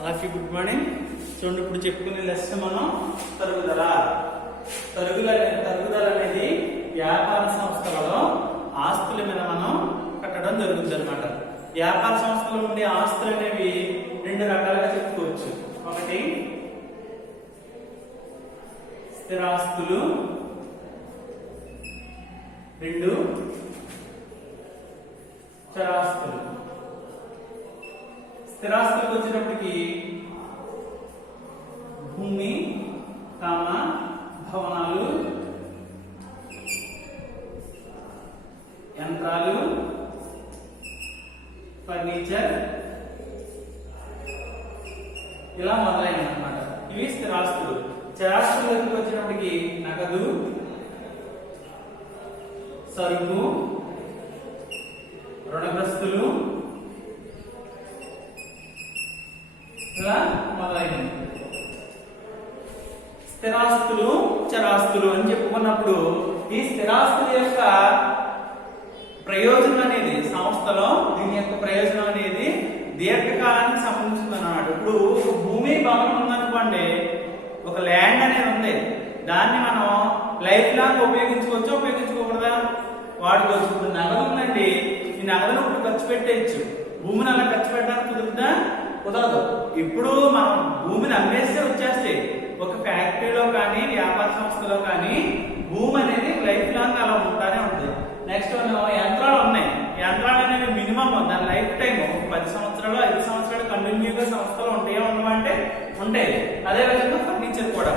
అలాగే good morning. చూడండి, ఇప్పుడు చెప్పుకునే లెసన్ మనం తరుగుదల. తరుగుదల అనేది వ్యాపార సంస్థలలో ఆస్తుల మీద మనం కట్టడం జరుగుతుంది అనమాట. వ్యాపార సంస్థలో ఉండే ఆస్తులు అనేవి రెండు రకాలుగా చెప్పుకోవచ్చు. ఒకటి స్థిరాస్తులు, రెండు చరాస్తులు. స్థిరాస్తులకు వచ్చినప్పటికీ భూమి, భవనాలు, యంత్రాలు, ఫర్నిచర్, ఇలా మొదలైనవి అన్నమాట. ఇవి స్థిరాస్తులు. చరాస్తులకు వచ్చినప్పటికీ నగదు, సరుకు, రుణగ్రస్తులు, ఇలా మొదలైనవి. స్థిరాస్తులు, చరాస్తులు అని చెప్పుకున్నప్పుడు ఈ స్థిరాస్తుల యొక్క ప్రయోజనం అనేది సంస్థలో దీని యొక్క ప్రయోజనం అనేది దీర్ఘకాలానికి సంబంధించింది అన్నమాట. ఇప్పుడు భూమి భవనం ఉందనుకోండి, ఒక ల్యాండ్ అనేది ఉంది, దాన్ని మనం లైఫ్ లాంగ్ ఉపయోగించుకోకూడదా? వాడుకోవచ్చు. ఇప్పుడు నగదు ఉందండి, ఈ నగదును ఇప్పుడు ఖర్చు పెట్టేయచ్చు. భూమిని అలా ఖర్చు పెట్టడానికి కుదురుతుందా? కుదరదు. ఇప్పుడు మనం భూమిని అమ్మేస్తే వచ్చేస్తే ఒక ఫ్యాక్టరీలో కానీ వ్యాపార సంస్థలో కానీ భూమి అనేది లైఫ్ లాంగ్ అలా ఉంటానే ఉంటుంది. నెక్స్ట్ యంత్రాలు ఉన్నాయి. యంత్రాలు అనేవి మినిమం దాని లైఫ్ టైం 10 సంవత్సరాలు 5 సంవత్సరాలు కంటిన్యూగా సంస్థలు ఉంటాయో ఉండవంటే ఉంటాయి. అదే విధంగా ఫర్నిచర్ కూడా.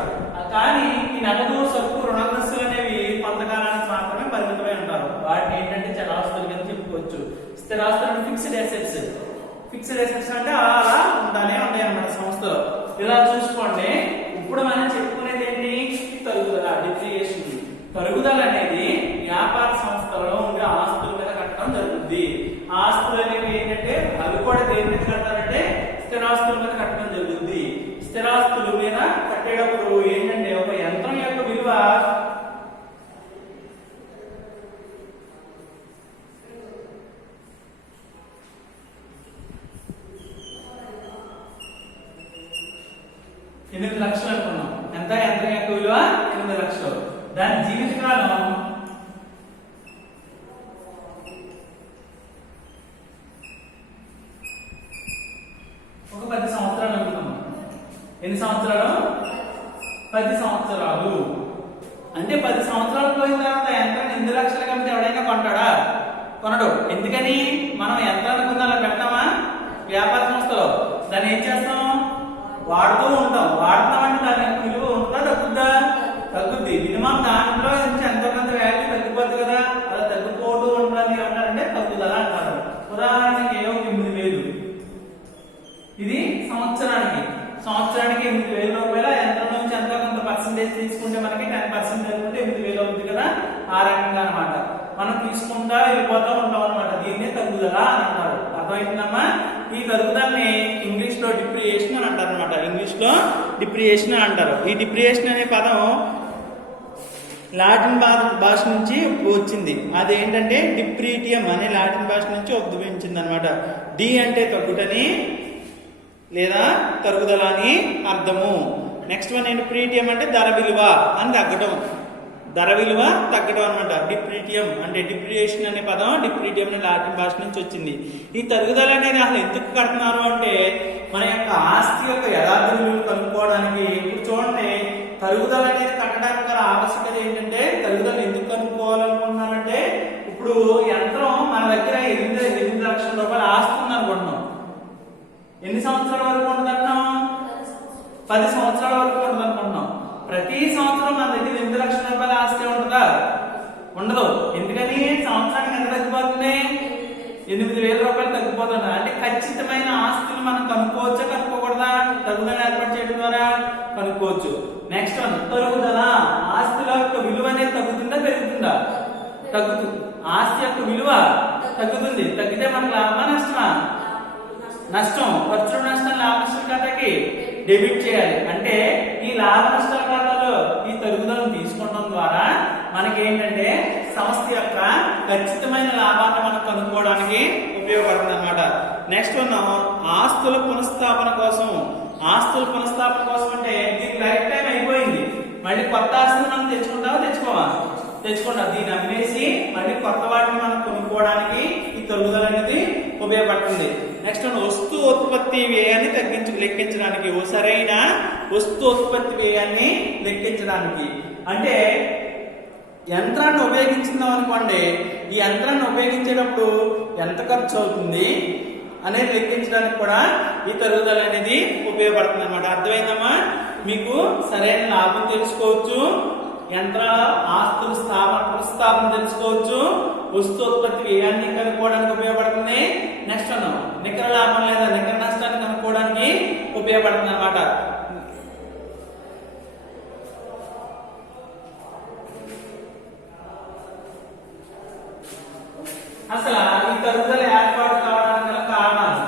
కానీ ఈ నగదు, సరుకు, రుణగ్రస్తులు అనేవి కొంతకాలానికి మాత్రమే పరిమితమై ఉంటారు. వాటిని ఏంటంటే చరాస్తులు కింద చెప్పుకోవచ్చు. స్థిరాస్తులు ఫిక్స్డ్ అసెట్స్. ఫిక్స్డ్ అసెట్స్ అంటే అలా ఉంటాయి అన్నమాట సంస్థలో. ఇలా చూసుకోండి. ఇప్పుడు మనం చెప్పుకునేది ఏంటి? తరుగుదల, డిప్రిసియేషన్. తరుగుదల అనేది వ్యాపార సంస్థలలో ఉండే ఆస్తుల మీద కట్టడం జరుగుతుంది. ఆస్తులు అనేవి ఏంటంటే అవి కూడా దేని మీద కడతారంటే స్థిరాస్తుల మీద కట్టడం జరుగుతుంది. స్థిరాస్తుల మీద కట్టేటప్పుడు ఏంటంటే ఒక యంత్రం యొక్క విలువ $8 లక్షలు అనుకున్నాం. ఎంత? యంత్రం యొక్క విలువ 8 లక్షలు. దాని జీవితకాలం ఒక 10 సంవత్సరాలు అనుకున్నాం. ఎన్ని సంవత్సరాలు? 10 సంవత్సరాలు. అంటే 10 సంవత్సరాలు పోయిన తర్వాత యంత్రాన్ని 8 లక్షలు కాబట్టి ఎవడైనా కొంటాడా? కొనడు. ఎందుకని? మనం యంత్రాన్ని కొంత అలా పెడతామా? వ్యాపార సంస్థలో దాన్ని ఏం చేస్తాం? వాడుతూ ఉంటాం. వాడుతామంటే దాని యొక్క విలువ ఉంటుందా, తగ్గుద్దా? తగ్గుద్ది. మినిమం దాంట్లో నుంచి ఎంతో కొంత వాల్యూ తగ్గిపోద్ది కదా. అలా తగ్గిపోతూ ఉంటుంది ఏమంటారంటే తగ్గుదల అంటారు. ఉదాహరణకి ఏమో 8,000, ఇది సంవత్సరానికి 8,000 రూపాయల యంత్రం నుంచి ఎంతో కొంత పర్సెంటేజ్ తీసుకుంటే మనకి 10% అనుకుంటే 8,000 అవుతుంది కదా. ఆ రకంగా అనమాట మనం తీసుకుంటా వెళ్ళిపోతూ ఉంటాం అనమాట. దీన్నే తగ్గుదల అని అంటారు. అర్థమవుతుందమ్మా? ఈ తరుగుదలని ఇంగ్లీష్ లో డిప్రిసియేషన్ అని అంటారు అనమాట. ఇంగ్లీష్ లో డిప్రిసియేషన్ అని అంటారు. ఈ డిప్రిసియేషన్ అనే పదం లాటిన్ భాష నుంచి వచ్చింది. అదేంటంటే డిప్రీటియం అనే లాటిన్ భాష నుంచి ఉద్భవించింది అనమాట. డి అంటే తగ్గుటని లేదా తరుగుదల అని అర్థము. నెక్స్ట్ వన్ ఏంటి? ప్రీటియం అంటే ధర విలువ అని తగ్గడం. ధర విలువ తగ్గడం అనమాట. డిప్రీటియం అంటే డిప్రిసియేషన్ అనే పదం డిప్రీటియం అనే లాటిన్ భాష నుంచి వచ్చింది. ఈ తరుగుదల అనేది అసలు ఎందుకు కడుతున్నారు అంటే మన యొక్క ఆస్తి యొక్క యథార్థ విలువను కనుక్కోవడానికి. ఇప్పుడు చూడండి, తరుగుదల అనేది కట్టడానికి గల ఆవశ్యకత ఏంటంటే తరుగుదల ఎందుకు కనుక్కోవాలనుకుంటున్నారంటే ఇప్పుడు యంత్రం మన దగ్గర 8 లక్షల రూపాయలు ఆస్తి ఉంది అనుకుంటున్నాం. ఎన్ని సంవత్సరాల వరకు ఉంటుందంటున్నాం? 10 సంవత్సరాల వరకు ఉంటుంది అనుకుంటున్నాం. ప్రతి సంవత్సరం మన దగ్గర 8 లక్షల రూపాయల ఆస్తి ఉంటుందా? ఉండదు. ఎందుకని? సంవత్సరానికి ఎంత తగ్గిపోతుంది? 8,000 రూపాయలు తగ్గిపోతుంది. అంటే ఖచ్చితమైన ఆస్తులు మనం కనుక్కోవచ్చా, కనుక్కోకూడదా? తరుగుదల ఏర్పాటు చేయడం ద్వారా కనుక్కోవచ్చు. నెక్స్ట్ వన్ తరుగుదల. ఆస్తుల యొక్క విలువ అనేది తగ్గుతుందా, పెరుగుతుందా? తగ్గుతుంది. ఆస్తి యొక్క విలువ తగ్గుతుంది. తగ్గితే మనకు లాభమా, నష్టమా? నష్టం. ఖర్చు నష్టం లాభ నష్టం ఖాతాకి డెబిట్ చేయాలి. అంటే ఈ లాభ నష్టాల ఖాతాలో ఈ తరుగుదలను తీసుకోవడం ద్వారా మనకి ఏంటంటే సంస్థ యొక్క ఖచ్చితమైన లాభాన్ని మనం కనుక్కోవడానికి ఉపయోగపడుతుంది అన్నమాట. నెక్స్ట్ వన్ ఆస్తుల పునఃస్థాపన కోసం. ఆస్తుల పునఃస్థాపన కోసం అంటే దీని లైఫ్ టైం అయిపోయింది, మళ్ళీ కొత్త ఆస్తులు మనం తెచ్చుకుంటావా తెచ్చుకోవా? తెచ్చుకుంటాం. దీన్ని అమ్మేసి మళ్ళీ కొత్త వాటిని మనం కొనుక్కోవడానికి ఈ తరుగుదల అనేది ఉపయోగపడుతుంది. నెక్స్ట్ వస్తు ఉత్పత్తి వ్యయాన్ని లెక్కించడానికి, సరైన వస్తు ఉత్పత్తి వ్యయాన్ని లెక్కించడానికి. అంటే యంత్రాన్ని ఉపయోగించుకుందాం అనుకోండి, ఈ యంత్రాన్ని ఉపయోగించేటప్పుడు ఎంత ఖర్చు అవుతుంది అనేది లెక్కించడానికి కూడా ఈ తరుగుదల అనేది ఉపయోగపడుతుంది అనమాట. అర్థమైందమ్మా? మీకు సరైన లాభం తెలుసుకోవచ్చు, యంత్రాల ఆస్తుల స్థాపన తెలుసుకోవచ్చు, వస్తు ఉత్పత్తి వ్యయాన్ని కనుక్కోవడానికి ఉపయోగపడుతుంది. నెక్స్ట్ నికర లాభం లేదా నికర నష్టాన్ని కనుక్కోవడానికి ఉపయోగపడుతుంది అనమాట. అసలు ఈ తరుగుదల ఏర్పాటు కావడానికి గల కారణాలు.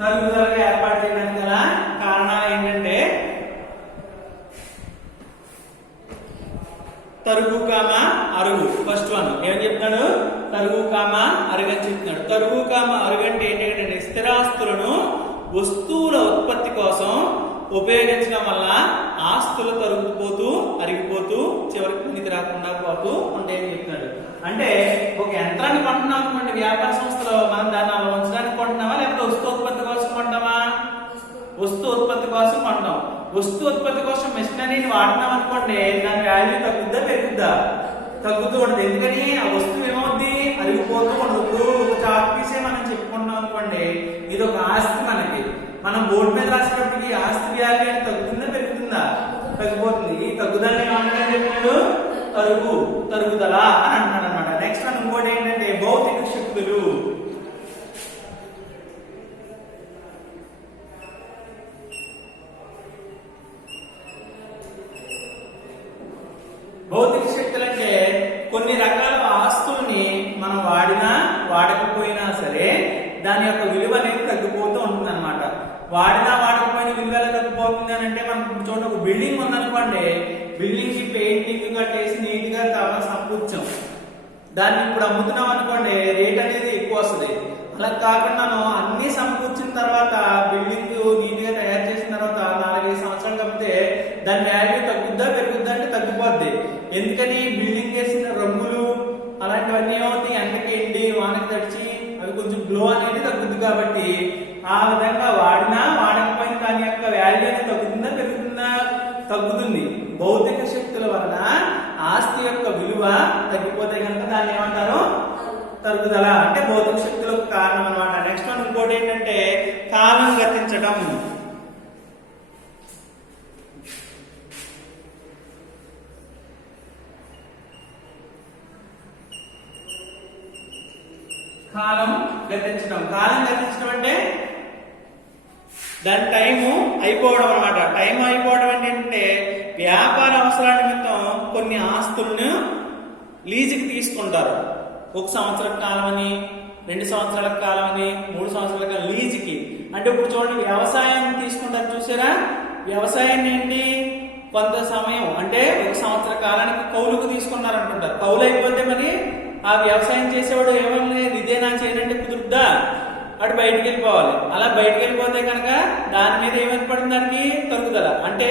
తరుగుదలగా ఏర్పాటు చేయడానికి గల కారణాలు ఏంటంటే తరుగు కామ అరుగు. ఫస్ట్ వన్ ఏం చెప్తున్నాడు? తరుగు కామ అరుగు అని చెప్తున్నాడు. తరుగు కామ అరుగు అంటే ఏంటంటే స్థిరాస్తులను వస్తువుల ఉత్పత్తి కోసం ఉపయోగించడం వల్ల ఆస్తులు తరుగుపోతూ అరిగిపోతూ చివరికి పనికి రాకుండా పోతూ ఉంటాయని చెప్తున్నాడు. అంటే ఒక యంత్రాన్ని కొంటున్నాం అనుకోండి, వ్యాపార సంస్థలో మనం దాన్ని అలా ఉంచడానికి కొంటున్నామా లేకపోతే వస్తు ఉత్పత్తి కోసం కొంటామా? వస్తు ఉత్పత్తి కోసం కొంటాం. వస్తు ఉత్పత్తి కోసం మెషినరీని వాడుతున్నాం అనుకోండి, దాని వాల్యూ తగ్గుద్దా పెరుగుద్దా? తగ్గుతూ ఉంటుంది. ఎందుకని ఆ వస్తువు ఏమవుద్ది? అరిగిపోతూ ఉండదు. ఒక చాక్ పీసే మనం చెప్పుకుంటున్నాం అనుకోండి, ఇది ఒక ఆస్తి మనకి. మనం బోర్డు మీద రాసేటప్పటికి ఆస్తి వాల్యూ తగ్గుతుందా పెరుగుతుందా? తగ్గిపోతుంది. ఈ తగ్గుదలని ఏమంటారని చెప్పాడు? తరుగుదల అని అంటున్నాడు అనమాట. నెక్స్ట్ వన్ ఇంకోటి ఏంటంటే భౌతిక శక్తులు. భౌతిక శక్తులు అంటే కొన్ని రకాల ఆస్తుల్ని మనం వాడినా వాడకపోయినా సరే దాని యొక్క విలువ అనేది తగ్గిపోతూ ఉంటుంది అనమాట. వాడినా వాడకపోయిన విలువ తగ్గిపోతుంది అని అంటే మనకు చోట ఒక బిల్డింగ్ ఉందనుకోండి, బిల్డింగ్ కి పెయింటింగ్ కట్టేసి నీట్ గా సమకూర్చాం, దాన్ని ఇప్పుడు అమ్ముతున్నాం అనుకోండి, రేట్ అనేది ఎక్కువ వస్తుంది. అలా కాకుండా అన్ని సమకూర్చిన తర్వాత బిల్డింగ్ నీట్ గా తయారు చేసిన తర్వాత 4-5 సంవత్సరాలు కమ్మితే దాని వాల్యూ తగ్గుద్దా పెరుగుద్దా అంటే తగ్గిపోద్ది. ఎందుకని? బిల్డింగ్ వేసిన రంగులు అలాంటివన్నీ ఏమవుతాయి? ఎండకి ఎండి వానకి తడిచి అవి కొంచెం గ్లో అనేది తగ్గుద్ది. కాబట్టి ఆ విధంగా వాడినా వాడకపోయినా దాని యొక్క వాల్యూ అనేది తగ్గుతుందా పెరుగుతుందా? తగ్గుతుంది. భౌతిక శక్తుల వలన ఆస్తి యొక్క విలువ తగ్గిపోతే కనుక దాన్ని ఏమంటారు? తరుగుదల. అంటే భౌతిక శక్తులకు కారణం అనమాట. నెక్స్ట్ వన్ ఇంకోటి ఏంటంటే కాలం గతించడం. కాలం గతించడం. కాలం గతించడం అంటే దాని టైము అయిపోవడం అనమాట. టైం అయిపోవడం అంటే ఏంటంటే వ్యాపార అవసరాల నిమిత్తం కొన్ని ఆస్తులను లీజుకి తీసుకుంటారు. 1 సంవత్సరం కాలం అని, 2 సంవత్సరాల కాలం అని, 3 సంవత్సరాల కాలం లీజుకి. అంటే ఇప్పుడు చూడండి, వ్యవసాయం తీసుకుంటారు చూసారా? వ్యవసాయం ఏంటి? కొంత సమయం అంటే 1 సంవత్సర కాలానికి కౌలుకు తీసుకున్నారు అంటుంటారు. కౌలు అయిపోతే మరి ఆ వ్యవసాయం చేసేవాడు ఏమన్నా ఇదే నా చేయనంటే కుదురుద్దా? అటు బయటికి వెళ్ళిపోవాలి. అలా బయటికి వెళ్ళిపోతే కనుక దాని మీద ఏమేర్పడింది? దానికి తరుగుదల. అంటే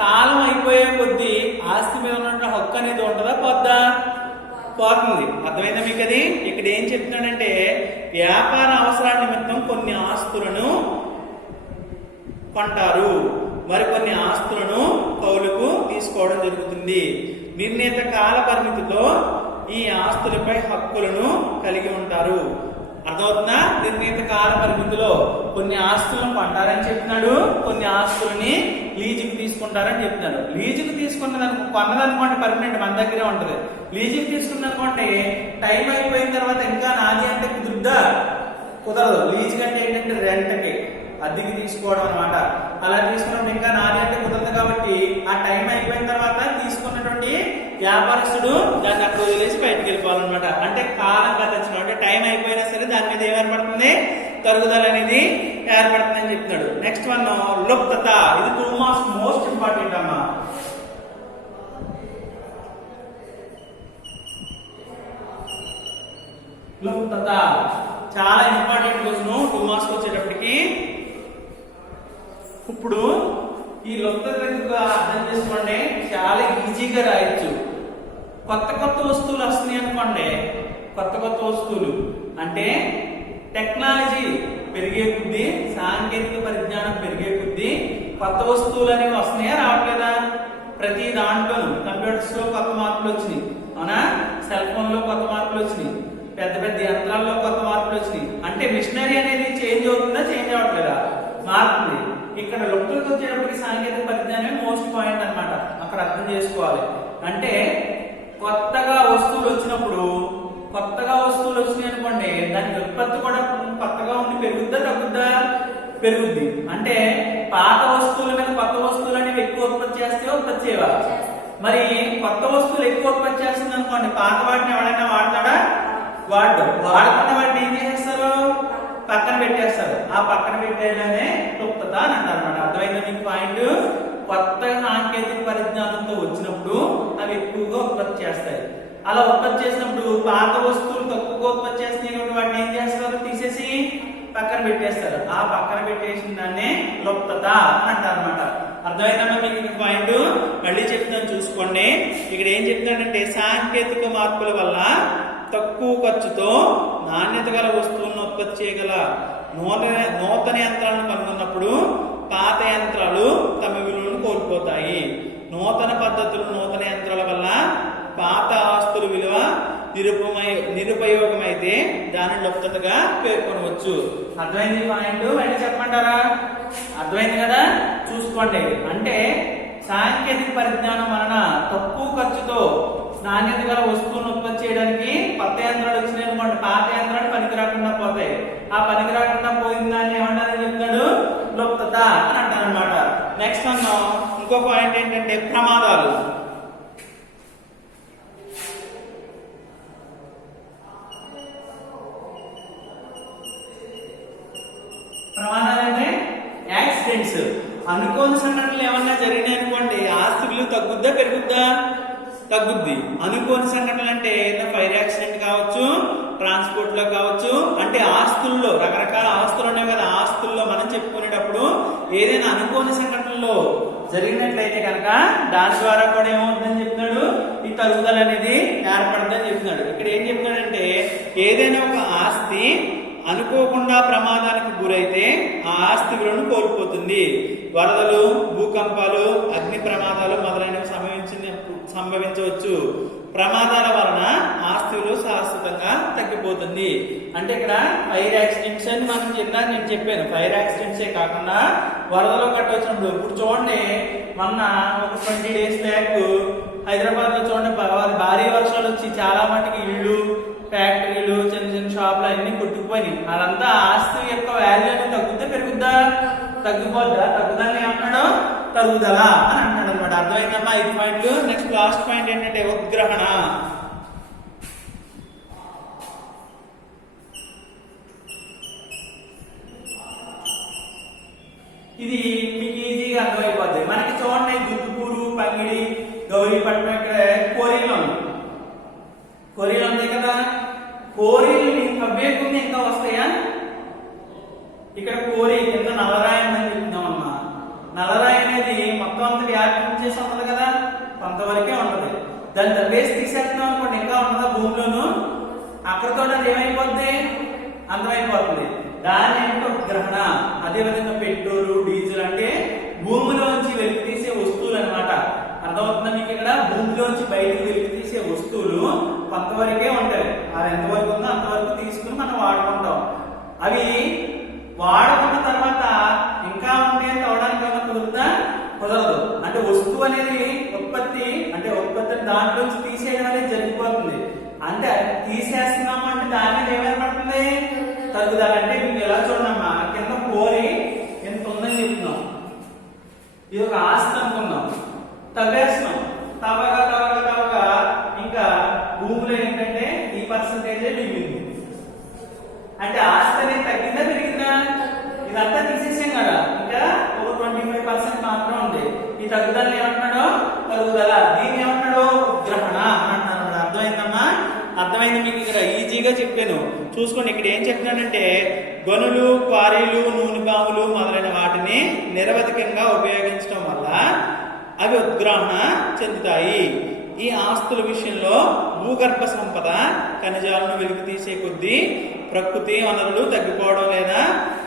కాలం అయిపోయే కొద్దీ ఆస్తి మీద ఉన్న హక్కు అనేది ఉంటుందా పోద్దా? పోతుంది. అర్థమైందా మీకు? అది ఇక్కడ ఏం చెప్తున్నాడంటే వ్యాపార అవసరాల నిమిత్తం కొన్ని ఆస్తులను కొంటారు, మరికొన్ని ఆస్తులను కౌలుకు తీసుకోవడం జరుగుతుంది. నిర్ణీత కాల పరిమితిలో ఈ ఆస్తులపై హక్కులను కలిగి ఉంటారు. అర్థమవుతుందా? నిర్ణీత కాల పరిమితిలో కొన్ని ఆస్తులను కొంటారని చెప్తున్నాడు, కొన్ని ఆస్తులని లీజుకు తీసుకుంటారని చెప్తున్నాడు. లీజుకు కొన్నదనుకోండి పర్మనెంట్ మన దగ్గరే ఉంటది. లీజుకు తీసుకున్ననుకోండి టైం అయిపోయిన తర్వాత ఇంకా నాది అంటే కుదురుద్దా? కుదరదు. లీజు కంటే ఏంటంటే రెంట్కి, అద్దెకి తీసుకోవడం అనమాట. అలా తీసుకున్నప్పుడు ఇంకా నాది అంటే కుదరదు. కాబట్టి ఆ టైం అయిపోయిన తర్వాత తీసుకున్నటువంటి వ్యాపారస్తుడు దాన్ని అక్కడ వదిలేసి బయటకు వెళ్ళిపోవాలన్నమాట. అంటే కాలం గతించడం, అంటే టైం అయిపోయినా సరే దాని మీద ఏర్పడుతుంది, తరుగుదల అనేది ఏర్పడుతుంది అని చెప్తున్నాడు. నెక్స్ట్ వన్ లుప్తత. ఇది 2 మార్క్స్ మోస్ట్ ఇంపార్టెంట్ అమ్మా. లుప్తత చాలా ఇంపార్టెంట్ క్వశ్చన్ 2 మార్క్స్ వచ్చేటప్పటికి. ఇప్పుడు ఈ లుప్తత అర్థం చేసుకోండి, చాలా ఈజీగా రాయొచ్చు. కొత్త కొత్త వస్తువులు వస్తున్నాయి అనుకోండి, కొత్త కొత్త వస్తువులు అంటే టెక్నాలజీ పెరిగే కొద్దీ, సాంకేతిక పరిజ్ఞానం పెరిగే కొద్దీ కొత్త వస్తువులు అనేవి వస్తున్నాయా రావట్లేదా? ప్రతి దాంట్లోనూ కంప్యూటర్స్ లో కొత్త మార్పులు వచ్చినాయి, అవునా? సెల్ ఫోన్ లో కొత్త మార్పులు వచ్చినాయి, పెద్ద పెద్ద యంత్రాల్లో కొత్త మార్పులు వచ్చినాయి. అంటే మిషనరీ అనేది చేంజ్ అవుతుందా, చేంజ్ అవ్వట్లేదా? మారుతుంది. ఇక్కడ లుప్తతకు వచ్చేటప్పటికి సాంకేతిక పరిజ్ఞానమే మోస్ట్ పాయింట్ అన్నమాట. అక్కడ అర్థం చేసుకోవాలి. అంటే కొత్తగా వస్తువులు వచ్చినప్పుడు, కొత్తగా వస్తువులు వచ్చినాయి అనుకోండి, దాని ఉత్పత్తి కూడా కొత్తగా ఉండి పెరుగుద్దా తగ్గుద్దా? పెరుగుద్ది. అంటే పాత వస్తువుల మీద కొత్త వస్తువులు అనేవి ఎక్కువ ఉత్పత్తి చేస్తే ఉత్పత్తి చేయవా? మరి కొత్త వస్తువులు ఎక్కువ ఉత్పత్తి చేస్తుంది అనుకోండి, పాత వాటిని ఎవరైనా వాడతాడా? వాడుకున్న వాటిని ఏం చేసేస్తారు? పక్కన పెట్టేస్తారు. ఆ పక్కన పెట్టేయడమే లుప్తత అని అంటారు అన్నమాట. అర్థమైందా మీకు పాయింట్? కొత్త సాంకేతిక పరిజ్ఞానంతో వచ్చినప్పుడు అవి ఎక్కువగా ఉత్పత్తి చేస్తాయి. అలా ఉత్పత్తి చేసినప్పుడు పాత వస్తువులు తక్కువగా ఉత్పత్తి చేస్తున్నాయి, వాటిని ఏం చేస్తారు? తీసేసి పక్కన పెట్టేస్తారు. ఆ పక్కన పెట్టేసిన దాన్నే లుప్తత అని అంటారు అన్నమాట. అర్థమైందమ్మా మీకు పాయింట్? మళ్ళీ చెప్తాను చూసుకోండి. ఇక్కడ ఏం చెప్తాడంటే సాంకేతిక మార్పుల వల్ల తక్కువ ఖర్చుతో నాణ్యత గల వస్తువులను ఉత్పత్తి చేయగల నూతన యంత్రాలను కనుగొన్నప్పుడు పాత యంత్రాలు తమ విలువను కోల్పోతాయి. నూతన పద్ధతులు, నూతన యంత్రాల వల్ల పాత ఆస్తుల విలువ నిరుపయోగమైతే దానిని లుప్తతగా పేర్కొనవచ్చు. అర్థమైంది పాయింట్? మళ్ళీ చెప్పమంటారా? అర్థమైంది కదా? చూసుకోండి. అంటే సాంకేతిక పరిజ్ఞానం వలన తక్కువ ఖర్చుతో నాణ్యత గల వస్తువులను ఉత్పత్తి చేయడానికి కొత్త యంత్రాలు వచ్చినాయి అనుకోండి, పాత యంత్రాలు పనికి రాకుండా పోతాయి. ఆ పనికి రాకుండా పోయిన దాన్ని ఏమంటారని చెప్తాడు? లుప్తత అని అంటారు అనమాట. నెక్స్ట్ అన్నాం ఇంకో పాయింట్ ఏంటంటే ప్రమాదాలు. ప్రమాదాలు అంటే యాక్సిడెంట్స్. అనుకోని సంఘటనలు ఏమన్నా జరిగినాయి అనుకోండి, ఆస్తి విలువ తగ్గుద్దా పెరుగుద్దా? తగ్గుద్ది. అనుకోని సంఘటనలు అంటే ఫైర్ యాక్సిడెంట్ కావచ్చు, ట్రాన్స్పోర్ట్ లో కావచ్చు, అంటే ఆస్తుల్లో రకరకాల ఆస్తులు ఉన్నాయి కదా, ఆస్తుల్లో మనం చెప్పుకునేటప్పుడు ఏదైనా అనుకోని సంఘటనలో జరిగినట్లయితే కనుక దాని ద్వారా కూడా ఏమవుతుందని చెప్తున్నాడు? ఈ తరుగుదల అనేది ఏర్పడుతుందని చెప్తున్నాడు. ఇక్కడ ఏం చెప్తున్నాడంటే ఏదైనా ఒక ఆస్తి అనుకోకుండా ప్రమాదానికి గురైతే ఆ ఆస్తి విలువను కోల్పోతుంది. వరదలు, భూకంపాలు, అగ్ని ప్రమాదాలు మొదలైనవి సంభవించవచ్చు. ప్రమాదాల వలన ఆస్తి విలువ శాశ్వతంగా తగ్గిపోతుంది. అంటే ఇక్కడ ఫైర్ యాక్సిడెంట్స్ అని మనం నేను చెప్పాను. ఫైర్ యాక్సిడెంట్సే కాకుండా వరదలు కట్టొచ్చినప్పుడు, ఇప్పుడు చూడండి మొన్న ఒక 20 days బ్యాక్ హైదరాబాద్ లో చూడండి భారీ వర్షాలు వచ్చి చాలా మటుకు ఇళ్ళు, ఫ్యాక్టరీలు, చిన్న చిన్న షాపులు అన్ని కొట్టుకుపోయినాయి. అదంతా ఆస్తి యొక్క వాల్యూ అనేది తగ్గుద్దా పెరుగుద్దా? తగ్గిపోద్దా? తగ్గుదని ఏమన్నాడు? తరుగుదల అని అంటున్నాడు అనమాట. అర్థమైందమ్మా 5 పాయింట్లు. నెక్స్ట్ లాస్ట్ పాయింట్ ఏంటంటే ఉద్గ్రహణ. ఇది మీకు ఈజీగా అర్థమైపోద్ది. మనకి చూడండి గుంటూరు, పంగిడి, గౌరీపట్నం ఇక్కడ కోరీలు ఉన్నాయి కదా, కోరీలు కవ్వేకుంది ఇంకా వస్తాయా? ఇక్కడ కోరి కింద నల్లరాయి అని చెప్తున్నామమ్మా. నల్లరాయి అనేది మొత్తం అంతా వ్యాపించేసి ఉంటది కదా, కొంతవరకే ఉంటది. దాన్ని తవ్వేసి తీసేస్తున్నాం అనుకోండి, ఇంకా ఉంటుందా భూమిలోను? అక్కడితో అది ఏమైపోద్ది? అంతమైపోతుంది. దాని ఏంటో గ్రహణ. అదేవిధంగా పెట్రోలు, డీజిల్ అంటే భూమిలోంచి వెలికి తీసే వస్తువులు అనమాట. అర్థమవుతుందా మీకు? ఇక్కడ భూమిలోంచి బయటకు వెలికి తీసే వస్తువులు కొంతవరకే ఉంటాయి. అది ఎంతవరకు ఉందో అంతవరకు తీసుకుని మనం వాడుకుంటాం. అవి వాడుకున్న తర్వాత ఇంకా ఉంటే తవ్వడానికి ఏమైనా కుదురుతుందా? కుదరదు. అంటే వస్తువు అనేది ఉత్పత్తి దాంట్లోంచి తీసేయడం అనేది జరిగిపోతుంది. అంటే తీసేస్తున్నాము అంటే దాని మీద ఏమైనా పడుతుంది? తగ్గుదల. అంటే మీకు ఎలా చూడమ్మా, కింద కోరి ఎంత ఉందని చెప్తున్నాం, ఇది ఒక ఆస్తి అనుకున్నాం, తవ్వేస్తున్నాం. తవ్వగా భూమిలో ఏంటంటే ఈ పర్సంటేజే మిగిలింది. అంటే ఆస్తి అనేది తగ్గిందా పెరిగిందా? ఇదంతా తీసేసాం కదా, ఇంకా ఒక 25% మాత్రం ఉంది. ఈ తగ్గుదల ఏమంటున్నాడు? తరుగుదల. దీన్ని ఏమంటున్నాడు? ఉద్గ్రహణ అంటున్నాడు. అర్థమైందమ్మా? అర్థమైంది మీకు? ఇక్కడ ఈజీగా చెప్పాను, చూసుకోండి. ఇక్కడ ఏం చెప్తున్నానంటే గనులు, క్వారీలు, నూనె బావులు మొదలైన వాటిని నిరవధికంగా ఉపయోగించడం వల్ల అవి ఉద్గ్రహణ చెందుతాయి. ఈ ఆస్తుల విషయంలో భూగర్భ సంపద, ఖనిజాలను వెలికి తీసే కొద్దీ ప్రకృతి వనరులు తగ్గిపోవడం లేదా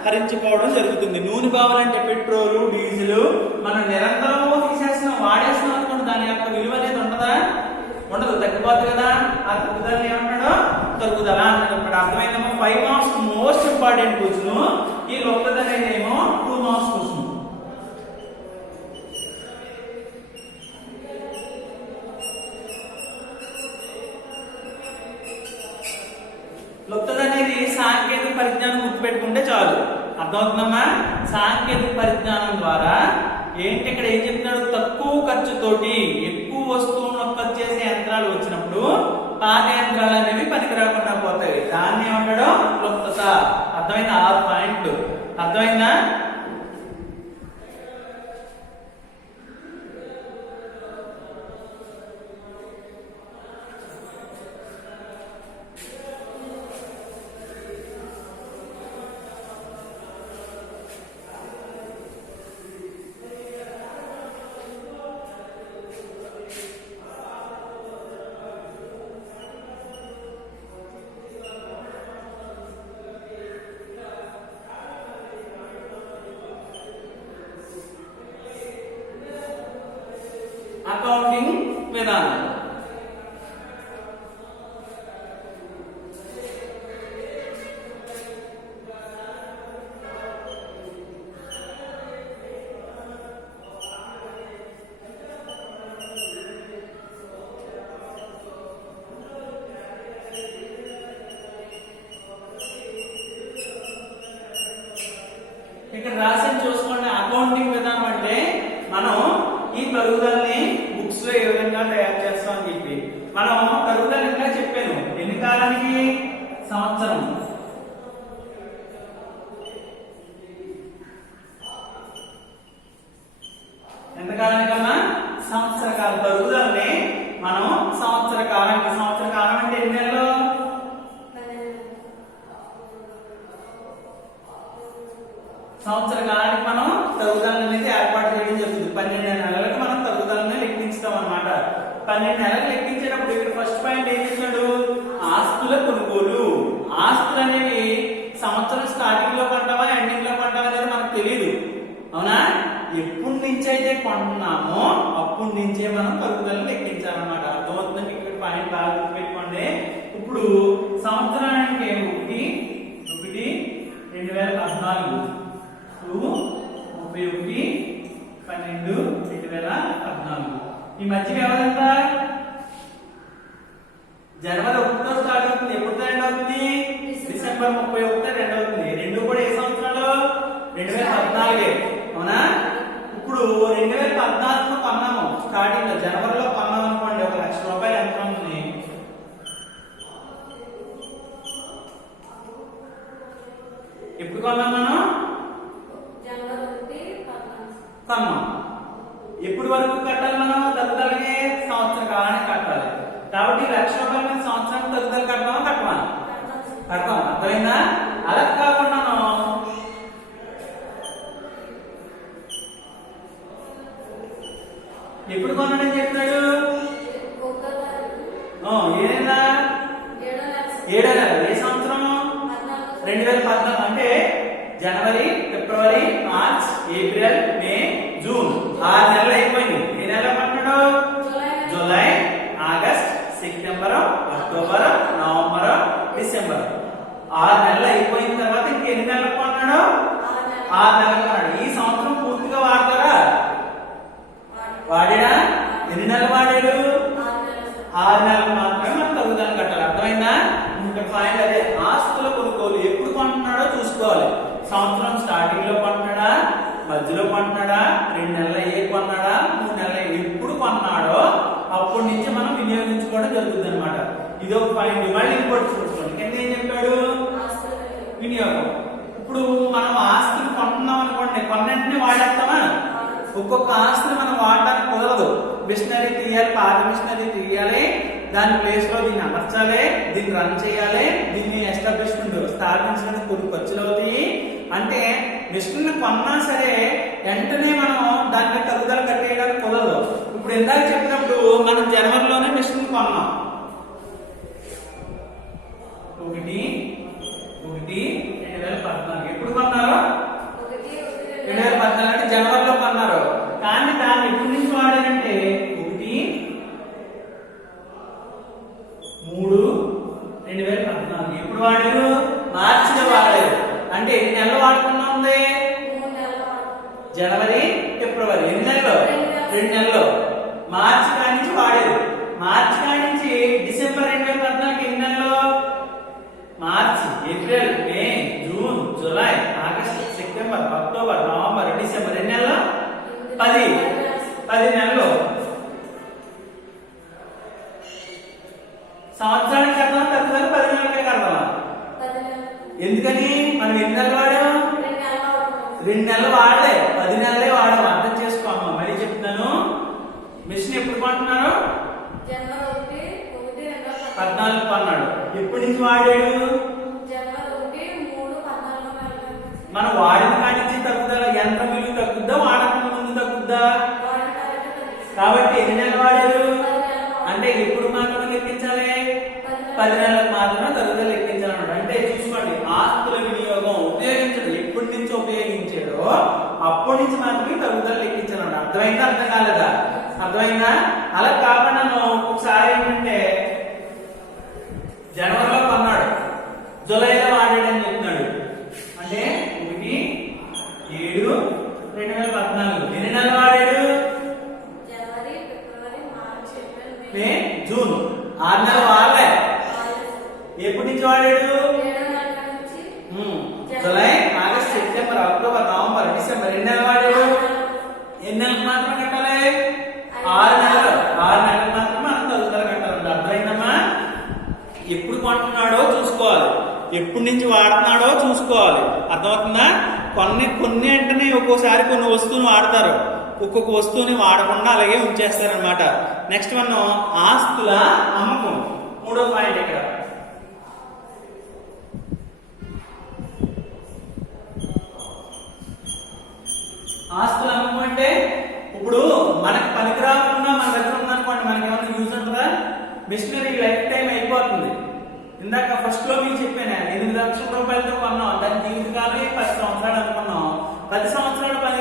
హరించిపోవడం జరుగుతుంది. నూనె బావులంటే పెట్రోలు, డీజిల్ మనం నిరంతరం తీసేస్తున్నాం, వాడేస్తున్నాం అనుకోండి, దాని యొక్క విలువ అనేది ఉంటుందా? ఉండదు, తగ్గిపోతుంది కదా. ఆ తగ్గుదలని ఏమంటాడు? తగ్గుదల అన్నాడు. ఇప్పుడు అర్థమైందమ్మా? 5 మార్క్స్ మోస్ట్ ఇంపార్టెంట్ క్వశ్చన్. ఈ లొక్కద అనేది ఏమో 2 మార్క్స్ క్వశ్చన్. లొక్కద అనేది సాంకేతిక పరిజ్ఞానం గుర్తుపెట్టుకుంటే చాలు. అర్థమవుతుందమ్మా? సాంకేతిక పరిజ్ఞానం ద్వారా ఏంటి, ఇక్కడ ఏం చెప్తున్నాడు? తక్కువ ఖర్చుతోటి ఎక్కువ వస్తువులను ఉత్పత్తి చేసే యంత్రాలు వచ్చినప్పుడు పాత యంత్రాలు అనేవి పనికి రాకుండా పోతాయి. దాన్ని ఏమంటాడు? క్లుప్తత. అర్థమైందా? 6 పాయింట్లు. అర్థమైందా? అకౌంటింగ్ విధానం. ఇక్కడ రాసి చూసుకోండి. అకౌంటింగ్ విధానం అంటే మనం ఈ తరుగుదలని బుక్స్ లో ఏ విధంగా తయారు చేస్తాం అని చెప్పి మనం తరుగుదల ఇంకా చెప్పాను. ఎన్ని కాలానికి? సంవత్సరం. ఎంత కాలానికమ్మా? సంవత్సర కాలం. తరుగుదలని మనం సంవత్సర కాలానికి. సంవత్సర కాలం అంటే ఎన్ని నెలలు? సంవత్సర కాలానికి మనం తరుగుదల అనేది ఏర్పాటు చేయడం జరుగుతుంది. 12 నెలలకు మనం తరుగుదలని లెక్కించుతాం అన్నమాట. 12 నెలలు లెక్కించేటప్పుడు ఇక్కడ ఫస్ట్ పాయింట్ ఏం చేస్తున్నాడు? ఆస్తుల కొనుగోలు. ఆస్తులు అనేవి సంవత్సరం స్టార్టింగ్ లో కొంటావా ఎండింగ్ లో కొంటావా అనేది మనకు తెలియదు, అవునా? ఎప్పటి నుంచి అయితే కొంటున్నామో అప్పటి నుంచే మనం తరుగుదలను లెక్కించాలన్నమాట. అర్థమవుతుంది? ఇక్కడ పాయింట్ బాగా గుర్తుపెట్టుకోండి. ఇప్పుడు సంవత్సరానికి 1/1/2014 31/12/2014. ఈ మధ్య వ్యవధి జనవరి 1తో స్టార్ట్ అవుతుంది. ఎప్పుడు ఎండ్ అవుతుంది? డిసెంబర్ 31 ఎండ్ అవుతుంది. రెండు కూడా ఏ సంవత్సరాలు? 2014, అవునా? ఇప్పుడు 2014 కొన్నాము, స్టార్టింగ్ లో జనవరిలో కొన్నాం అనుకోండి. 1,00,000 రూపాయలు యంత్రం ఉంది. ఎప్పుడు కొన్నాం మనం? కొన్నాం. ఎప్పుడు వరకు కట్టాలి మనం తరుగుదలకి? సంవత్సర కాలానికి కట్టాలి. కాబట్టి 1,00,000 రూపాయల మీద సంవత్సరానికి తరుగుదల కట్టామా? కట్టమా? కడతాం. అర్థమైందా? అలా కాకుండా ఎప్పుడు కొన్నాడని చెప్తాడు? ఏదైనా 7వ నెల. ఏ సంవత్సరం? 2014. అంటే జనవరి, ఫిబ్రవరి, మార్చ్, ఏప్రిల్, మే, జూన్ 6 నెలలు అయిపోయింది. ఏ నెల పట్టినాడు? July, August, September, October, November, December. 6 నెలలు అయిపోయిన తర్వాత ఇంకెన్ని నెలలు కొన్నాడు? 6 నెలలు కొన్నాడు. ఈ సంవత్సరం పూర్తిగా వాడతారా? వాడా? ఎన్ని నెలలు వాడాడు? 6 నెలలు మాత్రమే మనం తరుగుదల కట్టాలి. అర్థమైందా? ఇంకా పాయింట్ అదే. ఆస్తుల కొనుగోలు ఎప్పుడు కొంటున్నాడో చూసుకోవాలి. సంవత్సరం స్టార్టింగ్ లో కొంటున్నాడా, మధ్యలో కొంటున్నాడా, 2 నెలలు అయ్యే కొన్నాడా, 3 నెలలు ఎప్పుడు కొన్నాడో అప్పటి నుంచి మనం వినియోగించుకోవడం జరుగుతుంది అనమాట. ఇది ఒక పాయింట్. మళ్ళీ ఇంకోటి చూసుకోండి, కింద ఏం చెప్పాడు? వినియోగం. ఇప్పుడు మనం ఆస్తిని కొంటున్నాం అనుకోండి, కొన్నింటిని వాడేస్తామా? ఒక్కొక్క ఆస్తిని మనం వాడడానికి కుదరదు. మిషనరీ తీయాలి, పాత మిషనరీ తీయాలి, దాని ప్లేస్ లో దీన్ని అమర్చాలి, దీన్ని రన్ చేయాలి, దీన్ని ఎస్టాబ్లిష్మెంట్ స్థాపించడానికి కొన్ని ఖర్చులు అవుతాయి. అంటే మిషన్ కొన్నా సరే వెంటనే మనం దాన్ని తగ్గుదల కట్టేయడానికి కుదరదు. ఇప్పుడు ఇందాక చెప్పినప్పుడు మనం జనవరిలోనే మిషన్ కొన్నాం. 1/1/2014. ఎప్పుడు కొన్నారు? 2014 అంటే జనవరిలో కొన్నారు. కానీ దాన్ని ఎప్పటి నుంచి వాడారంటే 1/3/2014. ఎప్పుడు వాడారు? మార్చిలో వాడారు. అంటే ఎన్ని నెలలు వాడుకున్నా ఉంది? జనవరి, ఫిబ్రవరి. ఎన్ని నెలలు? 2 నెలలు. మార్చి కాడి నుంచి వాడారు. మార్చి కాడి నుంచి డిసెంబర్ 2014 ఎన్ని నెలలు? మార్చి, April, May, June, July, August, September, October, November, December. ఎన్ని నెలలు? 10 నెలలు. సంవత్సరానికి కడతామా తగ్గుదల? 10 నెలలకే కడతామా? ఎందుకని? మనం ఎన్ని నెలలు వాడాం? 2 నెలలు వాడలే, 10 నెలలే వాడాం. అర్థం చేసుకోమ్మా. మళ్ళీ చెప్తున్నాను, మిషన్ ఎప్పుడు కొంటున్నారు? 14 కొన్నాడు. ఎప్పటి నుంచి వాడాడు? మనం వాడిన కాడి నుంచి తగ్గుదల. యంత్రం విలువ తగ్గుద్దా, వాడకం ముందు తగ్గుద్దా? కాబట్టి ఎన్ని నెలలు వాడారు? అంటే ఎప్పుడు మాత్రమే లెక్కించాలి? 10 నెలలకు మాత్రమే తగ్గుదల లెక్కించాలన్నమాట. అంటే చూసుకోండి, ఆస్తుల వినియోగం ఉపయోగించడం ఎప్పటి నుంచి ఉపయోగించాడో అప్పటి నుంచి మాత్రమే తగ్గుదల లెక్కించాలన్నమాట. అర్థమైందా? అర్థం కాలేదా? అర్థమైందా? అలా కాకుండా ఒకసారి ఏంటంటే జనవరిలో కొన్నాడు, జూలైలో వాడాడని చెప్తున్నాడు. అంటే 1/7/2014. ఎన్ని నెలలు వాడాడు? మే, జూన్. 6 నెలలు వాడలే. ఎప్పటి నుంచి వాడాడు? July, August, September, October, November, December. ఎన్ని నెలలు వాడాడు? ఎన్ని నెలలకు మాత్రమే కట్టాలి? 6 నెలలు. 6 నెలలకు మాత్రమే మనం తగ్గుదల కట్టాలంట. అర్థమైందమ్మా? ఎప్పుడు కొంటున్నాడో చూసుకోవాలి, ఎప్పటి నుంచి వాడుతున్నాడో చూసుకోవాలి. అర్థమవుతుందా? కొన్ని వెంటనే ఒక్కోసారి కొన్ని వస్తువులు వాడతారు, ఒక్కొక్క వస్తువుని వాడకుండా అలాగే ఉంచేస్తారనమాట. నెక్స్ట్ మనం ఆస్తుల అమ్మకం, 3వ పాయింట్ ఇక్కడ. ఆస్తుల అమ్మకం అంటే ఇప్పుడు మనకి పనికిరాకుండా మన దగ్గర ఉందనుకోండి, మనకి ఏమైనా యూజ్ ఉంటుందా? మిషనరీ లైఫ్ టైం అయిపోతుంది. ఇందాక ఫస్ట్ లో మీకు చెప్పాను, 8 లక్షల రూపాయలతో కొన్నాం, దాని జీవితకాలం 10 సంవత్సరాలు అనుకున్నాం. 10 సంవత్సరాల పని